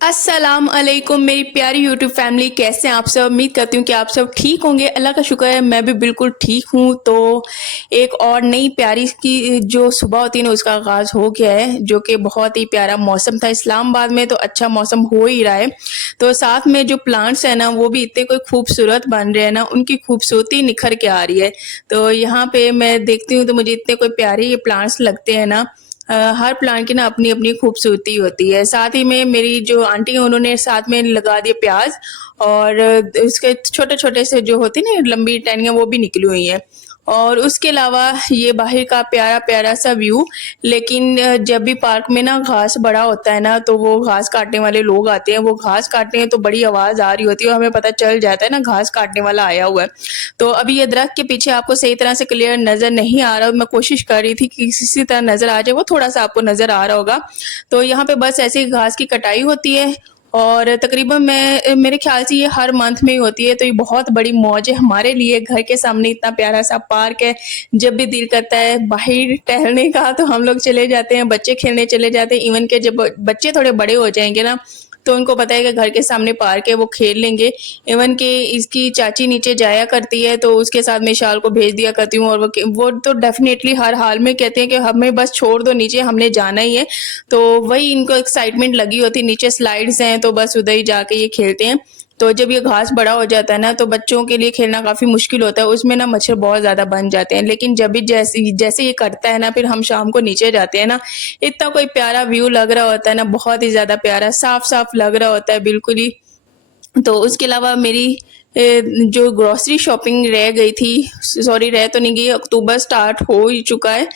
अस्सलाम अलैकुम मेरी प्यारी यूट्यूब फैमिली, कैसे हैं आप सब। उम्मीद करती हूँ कि आप सब ठीक होंगे। अल्लाह का शुक्र है मैं भी बिल्कुल ठीक हूँ। तो एक और नई प्यारी की जो सुबह होती है ना उसका आगाज़ हो गया है, जो कि बहुत ही प्यारा मौसम था इस्लामाबाद में, तो अच्छा मौसम हो ही रहा है। तो साथ में जो प्लांट्स हैं ना वो भी इतने कोई खूबसूरत बन रहे हैं ना, उनकी खूबसूरती निखर के आ रही है। तो यहाँ पे मैं देखती हूँ तो मुझे इतने कोई प्यारे ये प्लांट्स लगते हैं ना। हर प्लांट की ना अपनी अपनी खूबसूरती होती है। साथ ही में मेरी जो आंटी हैं उन्होंने साथ में लगा दिए प्याज, और उसके छोटे छोटे से जो होती है ना लंबी टहनियाँ वो भी निकली हुई हैं। और उसके अलावा ये बाहर का प्यारा प्यारा सा व्यू। लेकिन जब भी पार्क में ना घास बड़ा होता है ना तो वो घास काटने वाले लोग आते हैं, वो घास काटते हैं तो बड़ी आवाज़ आ रही होती है और हमें पता चल जाता है ना घास काटने वाला आया हुआ है। तो अभी ये दरख्त के पीछे आपको सही तरह से क्लियर नज़र नहीं आ रहा, मैं कोशिश कर रही थी कि किसी तरह नज़र आ जाए, वो थोड़ा-सा आपको नज़र आ रहा होगा। तो यहाँ पे बस ऐसे ही घास की कटाई होती है, और तकरीबन मेरे ख़्याल से ये हर मंथ में ही होती है, तो ये बहुत बड़ी मौज है हमारे लिए। घर के सामने इतना प्यारा-सा पार्क है, जब भी दिल करता है बाहर टहलने का तो हम लोग चले जाते हैं, बच्चे खेलने चले जाते हैं। इवन के जब बच्चे थोड़े बड़े हो जाएँगे ना तो उनको पता है कि घर के सामने पार्क है, वो खेल लेंगे। इवन कि इसकी चाची नीचे जाया करती है तो उसके साथ मैं शाल को भेज दिया करती हूँ, और वो तो डेफ़िनेटली हर हाल में कहते हैं कि हमें बस छोड़ दो नीचे, हमने जाना ही है। तो वही इनको एक्साइटमेंट लगी होती है, नीचे स्लाइड्स हैं तो बस उधर ही जाके ये खेलते हैं। तो जब ये घास बड़ा हो जाता है ना तो बच्चों के लिए खेलना काफ़ी मुश्किल होता है, उसमें ना मच्छर बहुत ज़्यादा बन जाते हैं। लेकिन जब भी जैसे जैसे ये करता है ना, फिर हम शाम को नीचे जाते हैं ना, इतना कोई प्यारा व्यू लग रहा होता है ना, बहुत ही ज़्यादा प्यारा, साफ-साफ लग रहा होता है बिल्कुल ही। तो उसके अलावा मेरी जो ग्रोसरी शॉपिंग रह गई थी, सॉरी रह तो नहीं गई, अक्टूबर स्टार्ट हो ही चुका है।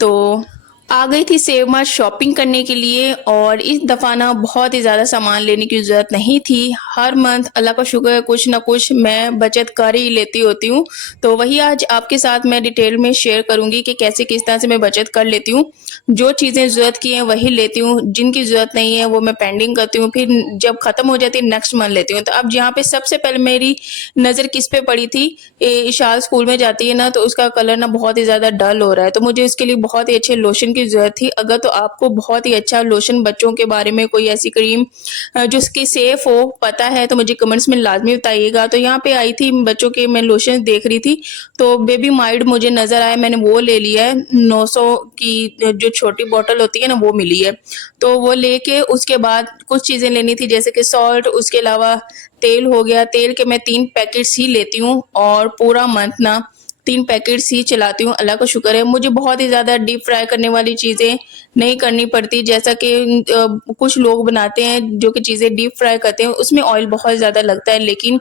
तो आ गई थी सेव मार्ट शॉपिंग करने के लिए, और इस दफ़ा ना बहुत ही ज़्यादा सामान लेने की ज़रूरत नहीं थी। हर मंथ अल्लाह का शुक्र है कुछ ना कुछ मैं बचत कर ही लेती होती हूँ। तो वही आज आपके साथ मैं डिटेल में शेयर करूँगी कि कैसे किस तरह से मैं बचत कर लेती हूँ। जो चीज़ें ज़रूरत की हैं वही लेती हूँ, जिनकी ज़रूरत नहीं है वो मैं पेंडिंग करती हूँ, फिर जब ख़त्म हो जाती है नेक्स्ट मंथ लेती हूँ। तो अब यहाँ पे सबसे पहले मेरी नज़र किस पे पड़ी थी, इशाल स्कूल में जाती है ना तो उसका कलर ना बहुत ही ज़्यादा डल हो रहा है, तो मुझे उसके लिए बहुत ही अच्छे लोशन की ज़रूरत थी। अगर तो आपको बहुत ही अच्छा लोशन बच्चों के बारे में कोई ऐसी क्रीम जो उसकी सेफ़ हो पता है तो मुझे कमेंट्स में लाज़मी बताइएगा। तो यहाँ पे आई थी बच्चों के, मैं लोशन देख रही थी तो बेबी माइल्ड मुझे नज़र आया, मैंने वो ले लिया है। 900 की जो छोटी बॉटल होती है ना वो मिली है। तो वो लेके उसके बाद कुछ चीज़ें लेनी थी जैसे कि सॉल्ट, उसके अलावा तेल हो गया। तेल के मैं 3 पैकेट्स ही लेती हूँ और पूरा मंथ ना 3 पैकेट्स ही चलाती हूँ, अल्लाह का शुक्र है। मुझे बहुत ही ज़्यादा डीप फ्राई करने वाली चीज़ें नहीं करनी पड़ती, जैसा कि कुछ लोग बनाते हैं जो कि चीज़ें डीप फ्राई करते हैं, उसमें ऑयल बहुत ज़्यादा लगता है। लेकिन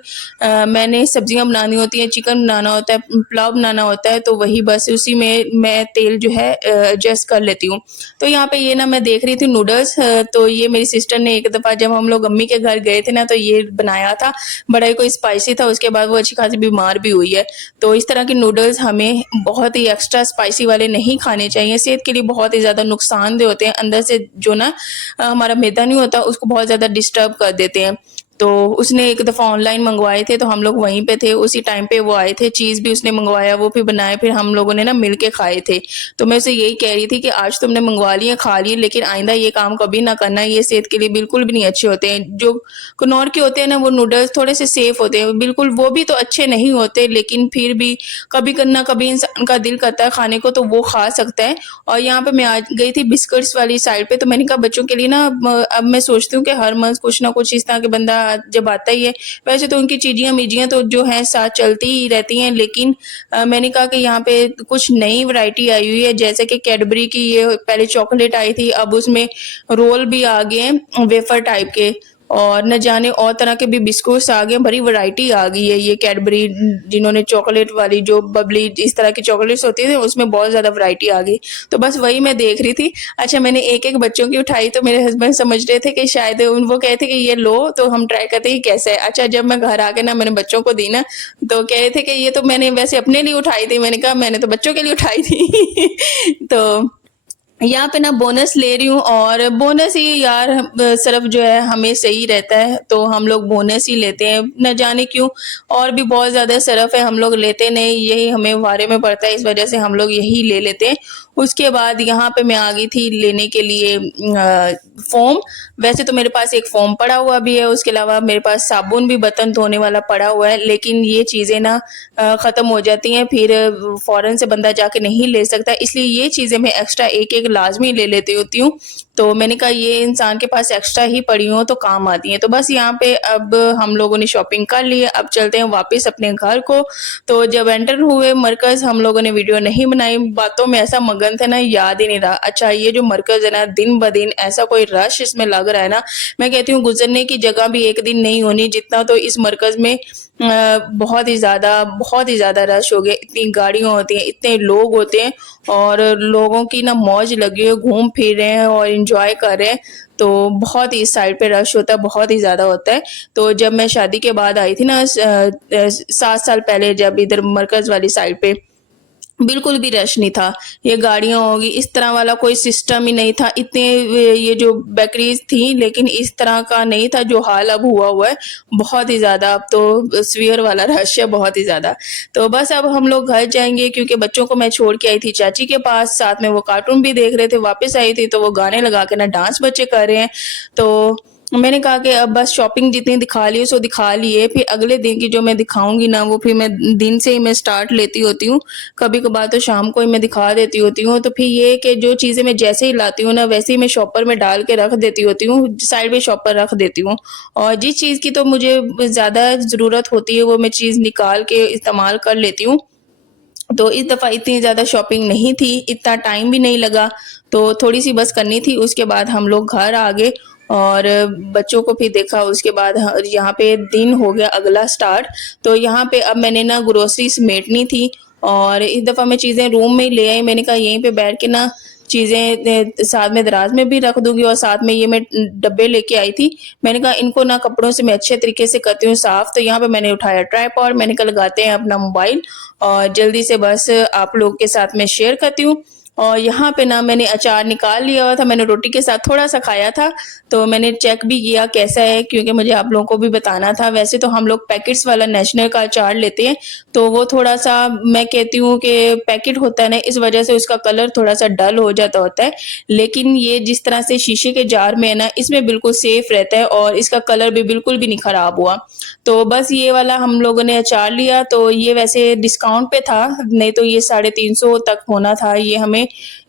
मैंने सब्जियाँ बनानी होती हैं, चिकन बनाना होता है, पुलाव बनाना होता है, तो वही बस उसी में मैं तेल जो है एडजस्ट कर लेती हूँ। तो यहाँ पे ये ना मैं देख रही थी नूडल्स, तो ये मेरी सिस्टर ने एक दफ़ा जब हम लोग अम्मी के घर गए थे ना तो ये बनाया था, बड़ा ही कोई स्पाइसी था। उसके बाद वो अच्छी खासी बीमार भी हुई है। तो इस तरह के नूडल्स हमें बहुत ही एक्स्ट्रा स्पाइसी वाले नहीं खाने चाहिए, सेहत के लिए बहुत ही ज़्यादा नुकसानदेह होते हैं। अंदर से जो ना हमारा मैदा नहीं होता उसको बहुत ज़्यादा डिस्टर्ब कर देते हैं। तो उसने एक दफ़ा ऑनलाइन मंगवाए थे तो हम लोग वहीं पे थे, उसी टाइम पे वो आए थे, चीज़ भी उसने मंगवाया, वो भी बनाए, फिर हम लोगों ने ना मिल के खाए थे। तो मैं उसे यही कह रही थी कि आज तुमने मंगवा लिए, खा लिए, लेकिन आइंदा ये काम कभी ना करना, ये सेहत के लिए बिल्कुल भी नहीं अच्छे होते हैं। जो कनौर के होते हैं ना वो नूडल्स थोड़े से सेफ होते हैं, बिल्कुल वो भी तो अच्छे नहीं होते, लेकिन फिर भी कभी ना कभी इंसान का दिल करता है खाने को तो वो खा सकता है। और यहाँ पे मैं आ गई थी बिस्किट्स वाली साइड पे, तो मैंने कहा बच्चों के लिए ना अब मैं सोचती हूँ कि हर मंथ कुछ ना कुछ इस तरह के बंदा जब आता ही है। वैसे तो उनकी चीजियाँ मिजियाँ तो जो हैं साथ चलती ही रहती हैं, लेकिन मैंने कहा कि यहाँ पे कुछ नई वैरायटी आई हुई है, जैसे कि कैडबरी की ये पहले चॉकलेट आई थी, अब उसमें रोल भी आ गए हैं वेफर टाइप के, और न जाने और तरह के भी बिस्कुट्स आ गए हैं, बड़ी वैरायटी आ गई है। ये कैडबरी जिन्होंने चॉकलेट वाली जो बबली इस तरह की चॉकलेट्स होती है उसमें बहुत ज़्यादा वैरायटी आ गई। तो बस वही मैं देख रही थी। अच्छा, मैंने एक-एक बच्चों की उठाई तो मेरे हस्बैंड समझ रहे थे कि शायद वो कहे थे कि ये लो तो हम ट्राई करते हैं कैसा है। अच्छा, जब मैं घर आके ना मैंने बच्चों को दी ना तो कह रहे थे कि ये तो मैंने वैसे अपने लिए उठाई थी। मैंने कहा मैंने तो बच्चों के लिए उठाई थी। तो यहाँ पे ना बोनस ले रही हूँ, और बोनस ही यार सिर्फ जो है हमें सही रहता है तो हम लोग बोनस ही लेते हैं, न जाने क्यों। और भी बहुत ज़्यादा सिर्फ है हम लोग लेते नहीं, यही हमें वारे में पड़ता है, इस वजह से हम लोग यही ले लेते हैं। उसके बाद यहाँ पे मैं आ गई थी लेने के लिए फ़ोम। वैसे तो मेरे पास एक फ़ोम पड़ा हुआ भी है, उसके अलावा मेरे पास साबुन भी बर्तन धोने वाला पड़ा हुआ है, लेकिन ये चीज़ें ना ख़त्म हो जाती हैं, फिर फ़ौरन से बंदा जाके नहीं ले सकता, इसलिए ये चीज़ें मैं एक्स्ट्रा एक-एक लाज़मी ले लेती होती हूँ। तो मैंने कहा ये इंसान के पास एक्स्ट्रा ही पड़ी हों तो काम आती हैं। तो बस यहाँ पे अब हम लोगों ने शॉपिंग कर ली है, अब चलते हैं वापस अपने घर को। तो जब एंटर हुए मरकज़, हम लोगों ने वीडियो नहीं बनाई, बातों में ऐसा मगन थे ना, याद ही नहीं रहा। अच्छा, ये जो मरकज़ है ना, दिन ब दिन ऐसा कोई रश इसमें लग रहा है ना, मैं कहती हूँ गुज़रने की जगह भी एक दिन नहीं होनी जितना तो इस मरकज़ में बहुत ही ज़्यादा रश हो गया। इतनी गाड़ियाँ होती हैं, इतने लोग होते हैं और लोगों की ना मौज लगी हुई है, घूम फिर रहे हैं और एन्जॉय कर रहे हैं। तो बहुत ही इस साइड पे रश होता है, बहुत ही ज़्यादा होता है। तो जब मैं शादी के बाद आई थी ना 7 साल पहले, जब इधर मरकज़ वाली साइड पे बिल्कुल भी रश नहीं था। ये गाड़ियाँ होगी, इस तरह वाला कोई सिस्टम ही नहीं था। इतने ये जो बेकरीज़ थी, लेकिन इस तरह का नहीं था जो हाल अब हुआ हुआ है। बहुत ही ज़्यादा अब तो स्फीयर वाला रश है, बहुत ही ज़्यादा। तो बस अब हम लोग घर जाएँगे क्योंकि बच्चों को मैं छोड़ के आई थी चाची के पास, साथ में वो कार्टून भी देख रहे थे। वापस आई थी तो वो गाने लगा के ना डांस बच्चे कर रहे हैं। तो मैंने कहा कि अब बस शॉपिंग जितनी दिखा ली सो दिखा ली है, फिर अगले दिन की जो मैं दिखाऊँगी ना वो फिर मैं दिन से ही मैं स्टार्ट लेती होती हूँ। कभी-कभार तो शाम को ही मैं दिखा देती होती हूँ, तो फिर ये है कि जो चीज़ें मैं जैसे ही लाती हूँ ना वैसे ही मैं शॉपर में डाल के रख देती होती हूँ, साइड में शॉपर रख देती हूँ। और जिस चीज़ की तो मुझे ज़्यादा ज़रूरत होती है वो मैं चीज़ निकाल के इस्तेमाल कर लेती हूँ। तो इस दफ़ा इतनी ज़्यादा शॉपिंग नहीं थी, इतना टाइम भी नहीं लगा, तो थोड़ी-सी बस करनी थी। उसके बाद हम लोग घर आ गए और बच्चों को फिर देखा। उसके बाद यहाँ पे दिन हो गया अगला स्टार्ट। तो यहाँ पे अब मैंने ना ग्रोसरी समेटनी थी और इस दफ़ा मैं चीज़ें रूम में ही ले आई। मैंने कहा यहीं पे बैठ के ना चीज़ें साथ में दराज में भी रख दूँगी और साथ में ये मैं डब्बे लेके आई थी। मैंने कहा इनको ना कपड़ों से मैं अच्छे तरीके से करती हूँ साफ़। तो यहाँ पे मैंने उठाया ट्राइपॉड, मैंने कहा लगाते हैं अपना मोबाइल और जल्दी से बस आप लोगों के साथ मैं शेयर करती हूँ। और यहाँ पे ना मैंने अचार निकाल लिया हुआ था, मैंने रोटी के साथ थोड़ा-सा खाया था, तो मैंने चेक भी किया कैसा है क्योंकि मुझे आप लोगों को भी बताना था। वैसे तो हम लोग पैकेट्स वाला नेशनल का अचार लेते हैं, तो वो थोड़ा-सा मैं कहती हूँ कि पैकेट होता है ना, इस वजह से उसका कलर थोड़ा-सा डल हो जाता होता है। लेकिन ये जिस तरह से शीशे के जार में है ना, इसमें बिल्कुल सेफ रहता है और इसका कलर भी बिल्कुल भी नहीं खराब हुआ। तो बस ये वाला हम लोगों ने अचार लिया, तो ये वैसे डिस्काउंट पे था, नहीं तो ये 350 तक होना था। ये हमें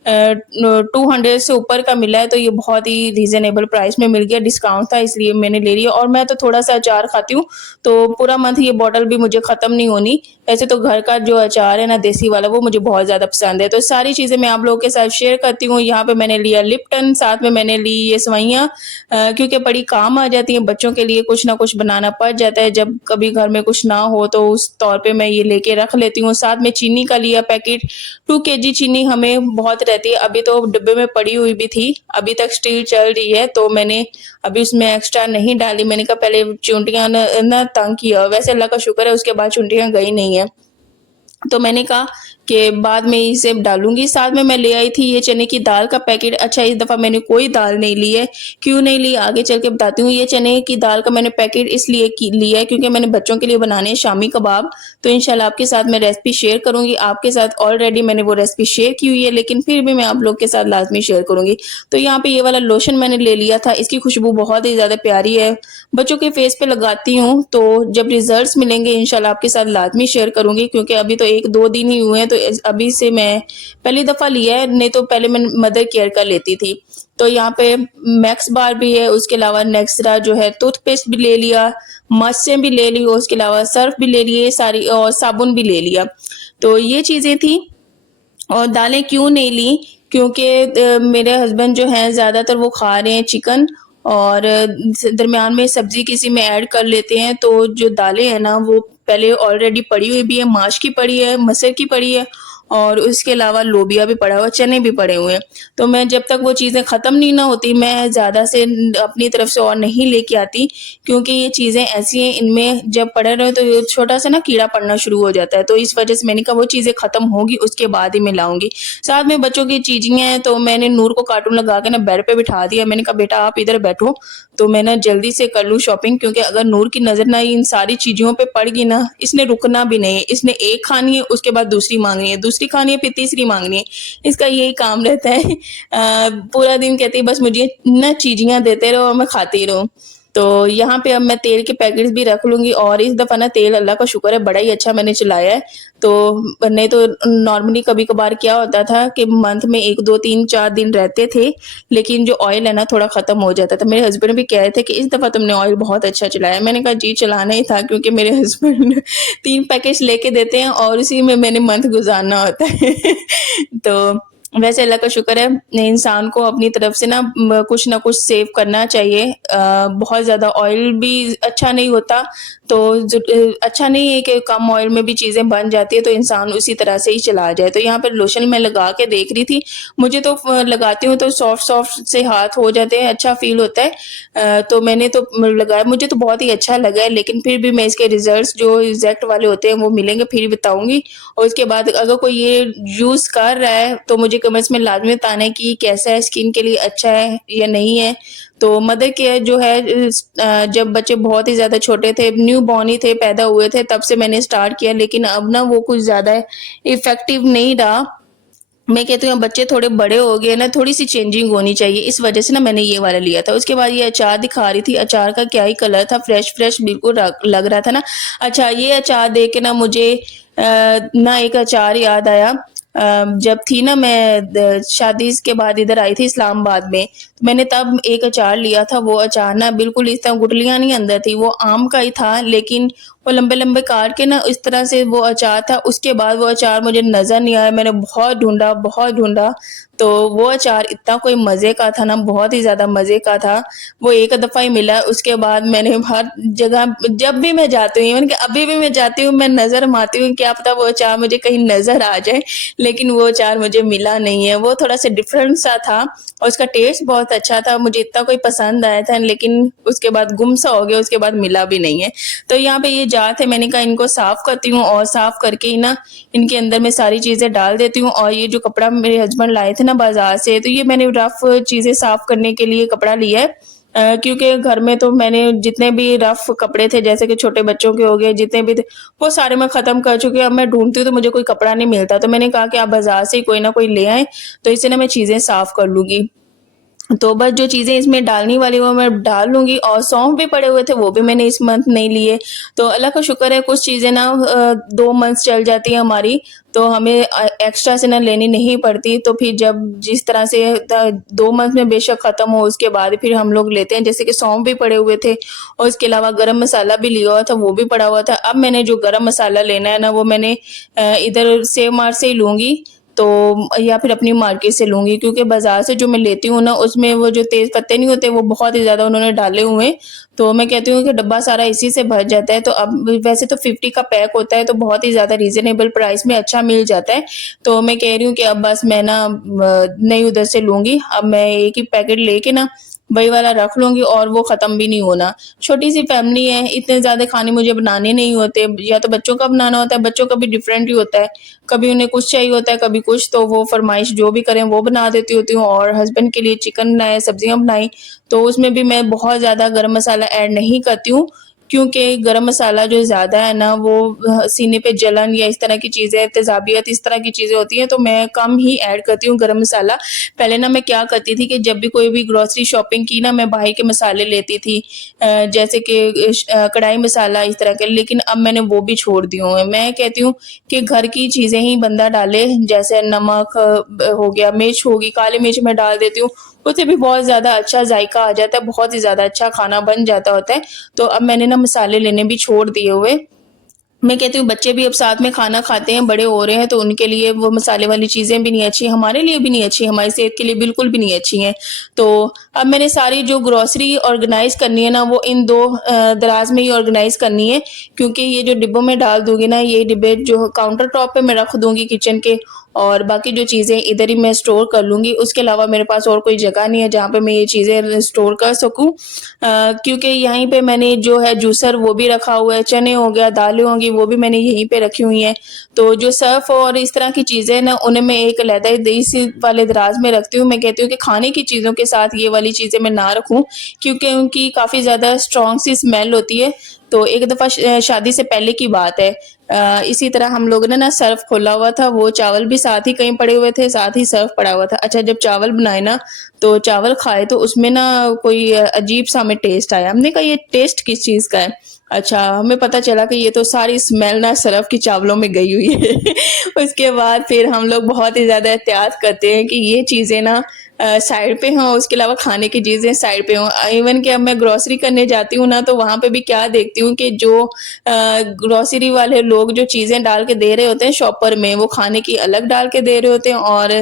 200 से ऊपर का मिला है, तो ये बहुत ही रीज़नेबल प्राइस में मिल गया, डिस्काउंट था इसलिए मैंने ले लिया। और मैं तो थोड़ा-सा अचार खाती हूँ, तो पूरा मंथ ये बॉटल भी मुझे ख़त्म नहीं होनी। वैसे तो घर का जो अचार है ना देसी वाला, वो मुझे बहुत ज़्यादा पसंद है। तो सारी चीज़ें मैं आप लोगों के साथ शेयर करती हूँ। यहाँ पे मैंने लिया लिप्टन, साथ में मैंने ली ये सेवइयाँ, क्योंकि बड़ी काम आ जाती हैं, बच्चों के लिए कुछ ना कुछ बनाना पड़ जाता है। जब कभी घर में कुछ ना हो तो उस तौर पे मैं ये लेके रख लेती हूँ। साथ में चीनी का लिया पैकेट, 2 केजी चीनी हमें बहुत रहती है। अभी तो डिब्बे में पड़ी हुई भी थी, अभी तक स्टिल चल रही है, तो मैंने अभी उसमें एक्स्ट्रा नहीं डाली। मैंने कहा पहले चूंटियाँ ना तंग किया, वैसे अल्लाह का शुक्र है उसके बाद चूंटियाँ गई नहीं है। तो मैंने कहा कि बाद में इसे डालूँगी। साथ में मैं ले आई थी ये चने की दाल का पैकेट। अच्छा, इस दफ़ा मैंने कोई दाल नहीं ली है, क्यों नहीं ली आगे चल के बताती हूँ। ये चने की दाल का मैंने पैकेट इसलिए लिया है क्योंकि मैंने बच्चों के लिए बनाने हैं शामी कबाब, तो इंशाल्लाह आपके साथ मैं रेसिपी शेयर करूँगी। आपके साथ ऑलरेडी मैंने वो रेसिपी शेयर की हुई है, लेकिन फिर भी मैं आप लोग के साथ लाज़मी शेयर करूँगी। तो यहाँ पे ये वाला लोशन मैंने ले लिया था, इसकी खुशबू बहुत ही ज़्यादा प्यारी है, बच्चों के फेस पे लगाती हूँ, तो जब रिजल्ट्स मिलेंगे इंशाल्लाह आपके साथ लाज़मी शेयर करूँगी, क्योंकि अभी तो 1-2 दिन ही हुए हैं, तो अभी से मैं पहली दफ़ा लिया है, नहीं तो पहले मैं मदर केयर का लेती थी। तो यहाँ पे मैक्स बार भी है, उसके अलावा नेक्सरा जो है टूथपेस्ट भी ले लिया, मस्सें भी ले ली, और उसके अलावा सर्फ भी ले लिए सारी, और साबुन भी ले लिया। तो ये चीज़ें थी। और दालें क्यों नहीं ली, क्योंकि मेरे हस्बैंड जो हैं ज़्यादातर वो खा रहे हैं चिकन, और दरमियान में सब्ज़ी किसी में ऐड कर लेते हैं, तो जो दालें हैं ना वो पहले ऑलरेडी पड़ी हुई भी है, माश की पड़ी है, मटर की पड़ी है, और उसके अलावा लोबिया भी पड़ा हुआ है, चने भी पड़े हुए हैं। तो मैं जब तक वो चीज़ें ख़त्म नहीं ना होती, मैं ज़्यादा से अपनी तरफ से और नहीं लेके आती, क्योंकि ये चीज़ें ऐसी हैं, इनमें जब पड़े रहे तो ये छोटा-सा ना कीड़ा पड़ना शुरू हो जाता है। तो इस वज़ह से मैंने कहा वो चीज़ें ख़त्म होगी उसके बाद ही मैं लाऊँगी। साथ में बच्चों की चीज़ें हैं, तो मैंने नूर को कार्टून लगा के ना बेड पे बिठा दिया। मैंने कहा बेटा आप इधर बैठो, तो मैं ना जल्दी से कर लूँ शॉपिंग, क्योंकि अगर नूर की नज़र ना इन सारी चीज़ों पे पड़ गई ना, इसने रुकना भी नहीं है। इसने एक खानी है, उसके बाद दूसरी माँगनी है, दूसरी दूसरी खानी है, फिर तीसरी माँगनी है। इसका यही काम रहता है। पूरा दिन कहती है बस मुझे ना चीज़ियाँ देते रहो और मैं खाती रहूँ। तो यहाँ पे अब मैं तेल के पैकेट्स भी रख लूँगी और इस दफ़ा ना तेल अल्लाह का शुक्र है बड़ा ही अच्छा मैंने चलाया है। तो नहीं तो नॉर्मली कभी-कभार क्या होता था कि मंथ में 1, 2, 3, 4 दिन रहते थे, लेकिन जो ऑयल है ना थोड़ा ख़त्म हो जाता था। मेरे हस्बैंड भी कह रहे थे कि इस दफ़ा तुमने ऑयल बहुत अच्छा चलाया। मैंने कहा जी चलाना ही था क्योंकि मेरे हस्बैंड 3 पैकेट्स लेके देते हैं और उसी में मैंने मंथ गुज़ारना होता है। तो वैसे अल्लाह का शुक्र है इंसान को अपनी तरफ से ना कुछ ना कुछ सेव करना चाहिए। बहुत ज़्यादा ऑयल भी अच्छा नहीं होता, तो अच्छा नहीं है कि कम ऑयल में भी चीज़ें बन जाती है, तो इंसान उसी तरह से ही चला जाए। तो यहाँ पे लोशन मैं लगा के देख रही थी, मुझे तो लगाती हूँ तो सॉफ्ट-सॉफ्ट से हाथ हो जाते हैं, अच्छा फ़ील होता है। तो मैंने तो लगाया, मुझे तो बहुत ही अच्छा लगा है, लेकिन फिर भी मैं इसके रिज़ल्ट्स जो एग्ज़ैक्ट वाले होते हैं वो मिलेंगे फिर ही बताऊँगी। और उसके बाद अगर कोई ये यूज़ कर रहा है तो मुझे कमेंट्स में लाज़मी बताना है कि कैसा है, स्किन के लिए अच्छा है या नहीं है। तो मदर केयर जो है जब बच्चे बहुत ही ज़्यादा छोटे थे, न्यू बॉर्न ही थे, पैदा हुए थे, तब से मैंने स्टार्ट किया, लेकिन अब ना वो कुछ ज़्यादा इफ़ेक्टिव नहीं रहा। मैं कहती हूँ अब बच्चे थोड़े बड़े हो गए ना, थोड़ी-सी चेंजिंग होनी चाहिए, इस वजह से ना मैंने ये वाला लिया था। उसके बाद ये अचार दिखा रही थी, अचार का क्या ही कलर था, फ्रेश-फ्रेश बिल्कुल लग रहा था ना। अच्छा, ये अचार देख के ना मुझे ना एक अचार याद आया। जब थी ना मैं शादी के बाद इधर आई थी इस्लामाबाद में, तो मैंने तब एक अचार लिया था। वो अचार ना बिल्कुल इस तरह गुठलियाँ नहीं अंदर थी, वो आम का ही था, लेकिन वो लंबे-लंबे काट के ना इस तरह से वो अचार था। उसके बाद वो अचार मुझे नज़र नहीं आया, मैंने बहुत ढूँढा, तो वो अचार इतना कोई मज़े का था ना, बहुत ही ज़्यादा मज़े का था। वो एक दफ़ा ही मिला, उसके बाद मैंने हर जगह जब भी मैं जाती हूँ, इवन कि अभी भी मैं जाती हूँ, मैं नज़र मारती हूँ, क्या पता वो अचार मुझे कहीं नज़र आ जाए, लेकिन वो अचार मुझे मिला नहीं है। वो थोड़ा-सा डिफरेंट सा था और उसका टेस्ट बहुत अच्छा था, मुझे इतना कोई पसंद आया था, लेकिन उसके बाद गुम सा हो गया, उसके बाद मिला भी नहीं है। तो यहाँ पे ये जार थे, मैंने कहा इनको साफ़ करती हूँ और साफ़ करके ही ना इनके अंदर मैं सारी चीज़ें डाल देती हूँ। और ये जो कपड़ा मेरे हस्बैंड लाए थे ना बाज़ार से, तो ये मैंने रफ़ चीज़ें साफ़ करने के लिए कपड़ा लिया है। क्योंकि घर में तो मैंने जितने भी रफ़ कपड़े थे, जैसे कि छोटे बच्चों के हो गए, जितने भी थे, वो सारे मैं ख़त्म कर चुकी हूँ। अब मैं ढूँढती हूँ तो मुझे कोई कपड़ा नहीं मिलता, तो मैंने कहा कि आप बाज़ार से ही कोई ना कोई ले आएँ, तो इससे ना मैं चीज़ें साफ़ कर लूँगी। तो बस जो चीज़ें इसमें डालनी वाली वो मैं डाल लूँगी, और सौंफ भी पड़े हुए थे, वो भी मैंने इस मंथ नहीं लिए। तो अल्लाह का शुक्र है कुछ चीज़ें ना 2 मंथ्स चल जाती हैं हमारी, तो हमें एक्स्ट्रा से ना लेनी नहीं पड़ती। तो फिर जब जिस तरह से 2 मंथ में बेशक ख़त्म हो, उसके बाद फिर हम लोग लेते हैं। जैसे कि सौंफ भी पड़े हुए थे और इसके अलावा गरम मसाला भी लिया हुआ था, वो भी पड़ा हुआ था। अब मैंने जो गरम मसाला लेना है ना, वो मैंने इधर सेव मार्ट से ही लूँगी, तो या फिर अपनी मार्केट से लूँगी, क्योंकि बाज़ार से जो मैं लेती हूँ ना, उसमें वो जो तेज़ पत्ते नहीं होते, वो बहुत ही ज़्यादा उन्होंने डाले हुए हैं। तो मैं कहती हूँ कि डब्बा सारा इसी से भर जाता है। तो अब वैसे तो 50 का पैक होता है, तो बहुत ही ज़्यादा रीज़नेबल प्राइस में अच्छा मिल जाता है। तो मैं कह रही हूँ कि अब बस मैं ना नहीं उधर से लूँगी, अब मैं एक ही पैकेट लेके ना वही वाला रख लूँगी और वो ख़त्म भी नहीं होना। छोटी-सी फैमिली है, इतने ज़्यादा खाने मुझे बनाने नहीं होते, या तो बच्चों का बनाना होता है, बच्चों का भी डिफरेंट ही होता है। कभी उन्हें कुछ चाहिए होता है, कभी कुछ, तो वो फ़रमाइश जो भी करें वो बना देती होती हूँ। और हस्बैंड के लिए चिकन बनाए, सब्जियाँ बनाई, तो उसमें भी मैं बहुत ज़्यादा गरम मसाला ऐड नहीं करती हूँ, क्योंकि गरम मसाला जो ज़्यादा है ना, वो सीने पे जलन या इस तरह की चीज़ें, तेज़ाबियत, इस तरह की चीज़ें होती हैं, तो मैं कम ही ऐड करती हूँ गरम मसाला। पहले ना मैं क्या करती थी कि जब भी कोई भी ग्रोसरी शॉपिंग की ना, मैं बाहर के मसाले लेती थी, जैसे कि कढ़ाई मसाला इस तरह के, लेकिन अब मैंने वो भी छोड़ दिए हुए हैं। मैं कहती हूँ कि घर की चीज़ें ही बंदा डाले, जैसे नमक हो गया, मिर्च होगी, काली मिर्च मैं डाल देती हूँ, उससे भी बहुत ज़्यादा अच्छा जायका आ जाता है, बहुत ही ज़्यादा अच्छा खाना बन जाता होता है। तो अब मैंने ना मसाले लेने भी छोड़ दिए हुए। मैं कहती हूँ बच्चे भी अब साथ में खाना खाते हैं, बड़े हो रहे हैं, तो उनके लिए वो मसाले वाली चीज़ें भी नहीं अच्छी, हमारे लिए भी नहीं अच्छी, हमारी सेहत के लिए बिल्कुल भी नहीं अच्छी हैं। तो अब मैंने सारी जो ग्रोसरी ऑर्गेनाइज़ करनी है ना, वो इन 2 दराज़ में ही ऑर्गेनाइज़ करनी है, क्योंकि ये जो डिब्बों में डाल दूँगी ना, ये डिब्बे जो काउंटर टॉप पे मैं रख दूँगी किचन के, और बाकी जो चीज़ें इधर ही मैं स्टोर कर लूँगी। उसके अलावा मेरे पास और कोई जगह नहीं है जहाँ पे मैं ये चीज़ें स्टोर कर सकूँ। क्योंकि यहीं पे मैंने जो है जूसर वो भी रखा हुआ है, चने हो गया, दालें होंगी, वो भी मैंने यहीं पे रखी हुई हैं। तो जो सर्फ़ और इस तरह की चीज़ें ना, उन्हें मैं एक अलहदा इसी वाले दराज़ में रखती हूँ। मैं कहती हूँ कि खाने की चीज़ों के साथ ये वाली चीज़ें मैं ना रखूँ, क्योंकि उनकी काफ़ी ज़्यादा स्ट्रॉन्ग सी स्मेल होती है। तो एक दफ़ा शादी से पहले की बात है इसी तरह हम लोगों ने ना सर्फ़ खोला हुआ था, वो चावल भी साथ ही कहीं पड़े हुए थे, साथ ही सर्फ़ पड़ा हुआ था। अच्छा जब चावल बनाए ना, तो चावल खाए तो उसमें ना कोई अजीब-सा हमें टेस्ट आया। हमने कहा ये टेस्ट किस चीज़ का है? अच्छा, हमें पता चला कि ये तो सारी स्मेल ना सर्फ़ की चावलों में गई हुई है। उसके बाद फिर हम लोग बहुत ही ज़्यादा एहतियात करते हैं कि ये चीज़ें ना साइड पे हों, उसके अलावा खाने की चीज़ें साइड पे हों। इवन कि अब मैं ग्रोसरी करने जाती हूँ ना, तो वहाँ पे भी क्या देखती हूँ कि जो ग्रोसरी वाले लोग जो चीज़ें डाल के दे रहे होते हैं शॉपर में, वो खाने की अलग डाल के दे रहे होते हैं और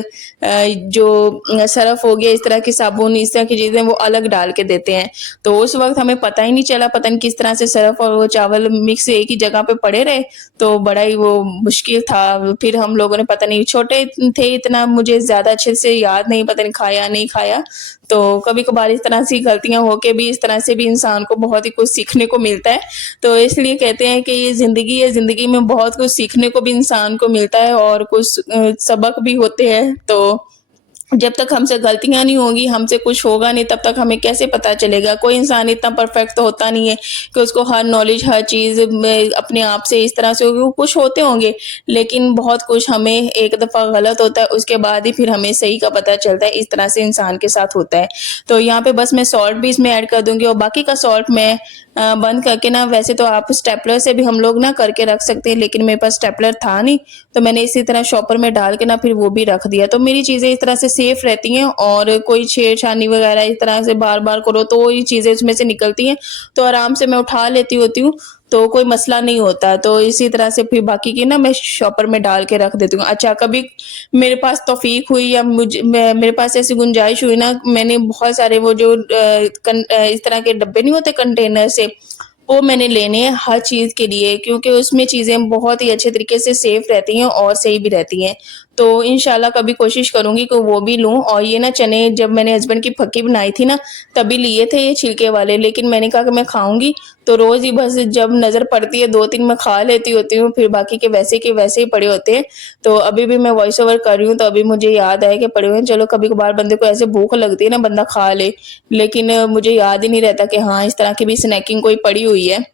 जो सर्फ़ हो गया, इस तरह की साबुन, इस तरह की चीज़ें वो अलग डाल के देते हैं। तो उस वक़्त हमें पता ही नहीं चला, पता नहीं किस तरह से सर्फ़ और वो चावल मिक्स एक ही जगह पे पड़े रहे, तो बड़ा ही वो मुश्किल था। फिर हम लोगों ने पता नहीं छोटे थे इतना मुझे ज़्यादा अच्छे से याद नहीं, पता नहीं खाया, नहीं खाया। तो कभी-कभार इस तरह से गलतियाँ होके भी इस तरह से भी इंसान को बहुत ही कुछ सीखने को मिलता है। तो इसलिए कहते हैं कि ये ज़िंदगी है, ज़िंदगी में बहुत कुछ सीखने को भी इंसान को मिलता है और कुछ सबक भी होते हैं। तो जब तक हमसे गलतियाँ नहीं होंगी, हमसे कुछ होगा नहीं, तब तक हमें कैसे पता चलेगा? कोई इंसान इतना परफेक्ट तो होता नहीं है कि उसको हर नॉलेज, हर चीज़ में अपने आप से इस तरह से होगी। वो कुछ होते होंगे, लेकिन बहुत कुछ हमें एक दफ़ा गलत होता है, उसके बाद ही फिर हमें सही का पता चलता है। इस तरह से इंसान के साथ होता है। तो यहाँ पे बस मैं सॉल्ट भी इसमें ऐड कर दूँगी और बाकी का सॉल्ट मैं बंद करके ना वैसे तो आप स्टेपलर से भी हम लोग ना करके रख सकते हैं, लेकिन मेरे पास स्टेपलर था नहीं, तो मैंने इसी तरह शॉपर में डाल के ना फिर वो भी रख दिया। तो मेरी चीज़ें इस तरह से सेफ रहती हैं और कोई छेड़छानी वगैरह इस तरह से बार-बार करो तो ये चीज़ें इसमें से निकलती हैं, तो आराम से मैं उठा लेती होती हूँ, तो कोई मसला नहीं होता। तो इसी तरह से फिर बाकी की ना मैं शॉपर में डाल के रख देती हूँ। अच्छा कभी मेरे पास तौफ़ीक हुई या मेरे पास ऐसी गुंजाइश हुई ना, मैंने बहुत सारे वो जो इस तरह के डब्बे नहीं होते कंटेनर से, वो मैंने लेने हैं हर चीज़ के लिए क्योंकि उसमें चीज़ें बहुत ही अच्छे तरीके से सेफ रहती हैं और सही भी रहती हैं। तो इंशाल्लाह कभी कोशिश करूँगी कि वो भी लूँ और ये ना चने जब मैंने हस्बैंड की फक्की बनाई थी ना, तभी लिए थे ये छिलके वाले, लेकिन मैंने कहा कि मैं खाऊँगी, तो रोज़ ही बस जब नज़र पड़ती है 2-3 मैं खा लेती होती हूँ, फिर बाकी के वैसे ही पड़े होते हैं। तो अभी भी मैं वॉइस ओवर कर रही हूँ, तो अभी मुझे याद आया कि पड़े हुए हैं, चलो कभी-कभार बंदे को ऐसे भूख लगती है ना, बंदा खा ले। लेकिन मुझे याद ही नहीं रहता कि हाँ, इस तरह की भी स्नैकिंग कोई पड़ी हुई है।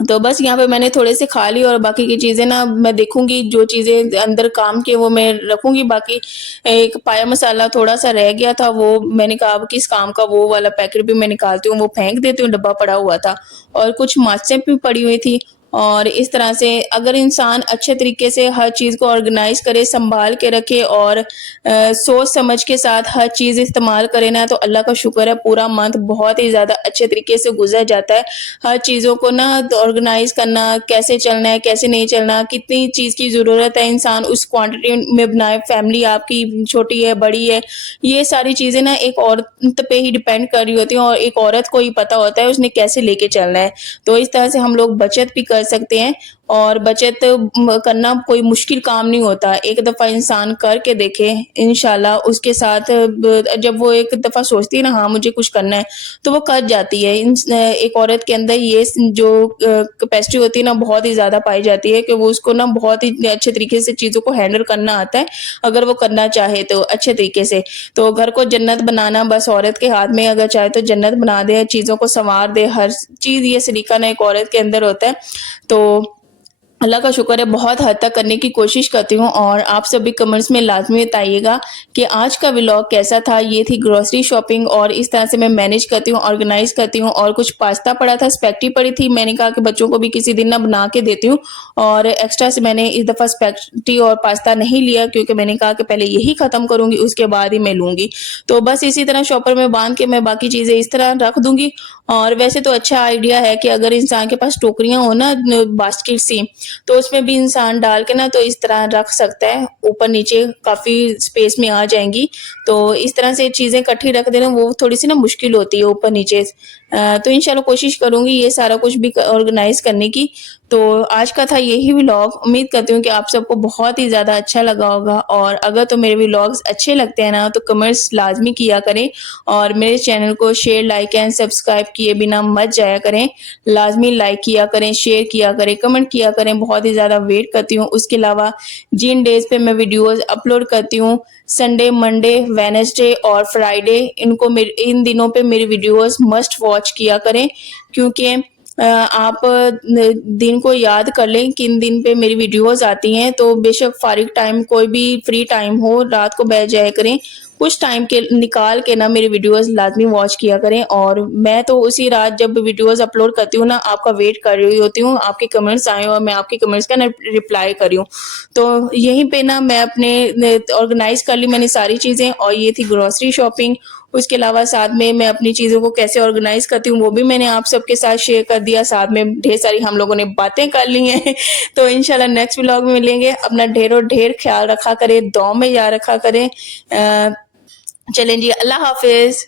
तो बस यहाँ पे मैंने थोड़े से खा ली और बाकी की चीज़ें ना मैं देखूँगी जो चीज़ें अंदर काम की वो मैं रखूँगी, बाकी एक पाया मसाला थोड़ा-सा रह गया था, वो मैंने कहा अब किस काम का, वो वाला पैकेट भी मैं निकालती हूँ, वो फेंक देती हूँ, डब्बा पड़ा हुआ था और कुछ माचें भी पड़ी हुई थी और इस तरह से अगर इंसान अच्छे तरीके से हर चीज़ को ऑर्गेनाइज़ करे, सँभाल के रखे और सोच समझ के साथ हर चीज़ इस्तेमाल करे ना, तो अल्लाह का शुक्र है पूरा मंथ बहुत ही ज़्यादा अच्छे तरीके से गुज़र जाता है। हर चीज़ों को ना ऑर्गेनाइज़ करना, कैसे चलना है, कैसे नहीं चलना, कितनी चीज़ की ज़रूरत है, इंसान उस क्वांटिटी में बनाए, फैमिली आपकी छोटी है, बड़ी है, ये सारी चीज़ें ना एक औरत पे ही डिपेंड कर रही होती हैं और एक औरत को ही पता होता है उसने कैसे लेके चलना है। तो इस तरह से हम लोग बचत भी कर सकते हैं और बचत करना कोई मुश्किल काम नहीं होता। एक दफ़ा इंसान करके देखे, इंशाल्लाह उसके साथ जब वो एक दफ़ा सोचती है ना हाँ, मुझे कुछ करना है, तो वो कर जाती है। एक औरत के अंदर ये जो कैपेसिटी होती है ना बहुत ही ज़्यादा पाई जाती है कि वो उसको ना बहुत ही अच्छे तरीके से चीज़ों को हैंडल करना आता है, अगर वो करना चाहे तो अच्छे तरीके से। तो घर को जन्नत बनाना बस औरत के हाथ में, अगर चाहे तो जन्नत बना दे, चीज़ों को सँवार दे, हर चीज़ ये सलीका ना एक औरत के अंदर होता है। तो अल्लाह का शुक्र है बहुत हद तक करने की कोशिश करती हूँ और आप सभी कमेंट्स में लाज़मी बताइएगा कि आज का व्लॉग कैसा था। ये थी ग्रोसरी शॉपिंग और इस तरह से मैं मैनेज करती हूँ, ऑर्गेनाइज़ करती हूँ और कुछ पास्ता पड़ा था, स्पैगेटी पड़ी थी, मैंने कहा कि बच्चों को भी किसी दिन ना बना के देती हूँ और एक्स्ट्रा से मैंने इस दफ़ा स्पैगेटी और पास्ता नहीं लिया क्योंकि मैंने कहा कि पहले यही ख़त्म करूँगी उसके बाद ही मैं लूँगी। तो बस इसी तरह शॉपर में बाँध के मैं बाकी चीज़ें इस तरह रख दूँगी और वैसे तो अच्छा आइडिया है कि अगर इंसान के पास टोकरियाँ हो ना बास्केट सी, तो उसमें भी इंसान डाल के ना तो इस तरह रख सकता है, ऊपर-नीचे काफ़ी स्पेस में आ जाएँगी। तो इस तरह से चीज़ें इकट्ठी रख देना वो थोड़ी-सी ना मुश्किल होती है ऊपर-नीचे। तो इंशाल्लाह कोशिश करूँगी ये सारा कुछ भी ऑर्गेनाइज़ करने की। तो आज का था यही व्लॉग, उम्मीद करती हूँ कि आप सबको बहुत ही ज़्यादा अच्छा लगा होगा और अगर तो मेरे व्लॉग्स अच्छे लगते हैं ना तो कमेंट्स लाज़मी किया करें और मेरे चैनल को शेयर, लाइक एंड सब्सक्राइब किए बिना मत जाया करें। लाज़मी लाइक किया करें, शेयर किया करें, कमेंट किया करें, बहुत ही ज़्यादा वेट करती हूँ। उसके अलावा जिन डेज़ पे मैं वीडियोज़ अपलोड करती हूँ, संडे, मंडे, वेडनेसडे और फ्राइडे, इन दिनों पे मेरी वीडियोज़ मस्ट वॉच किया करें क्योंकि आप दिन को याद कर लें किन दिन पे मेरी वीडियोस आती हैं, तो बेशक फारिग टाइम कोई भी फ्री टाइम हो रात को बैठ जाया करें, कुछ टाइम के निकाल के ना मेरी वीडियोस लाजमी वॉच किया करें। और मैं तो उसी रात जब वीडियोस अपलोड करती हूँ ना, आपका वेट कर रही होती हूँ, आपके कमेंट्स आए और मैं आपके कमेंट्स का ना रिप्लाई कर रही हूँ। तो यहीं पे ना मैं अपने ऑर्गेनाइज कर ली मैंने सारी चीज़ें, और ये थी ग्रोसरी शॉपिंग। उसके अलावा साथ में मैं अपनी चीज़ों को कैसे ऑर्गेनाइज करती हूँ वो भी मैंने आप सबके साथ शेयर कर दिया, साथ में ढेर सारी हम लोगों ने बातें कर ली हैं। तो इंशाल्लाह नेक्स्ट व्लॉग में मिलेंगे। अपना ढेरों ढेर ख्याल रखा करें, दुआ में याद रखा करें। चलें जी, अल्लाह हाफिज़।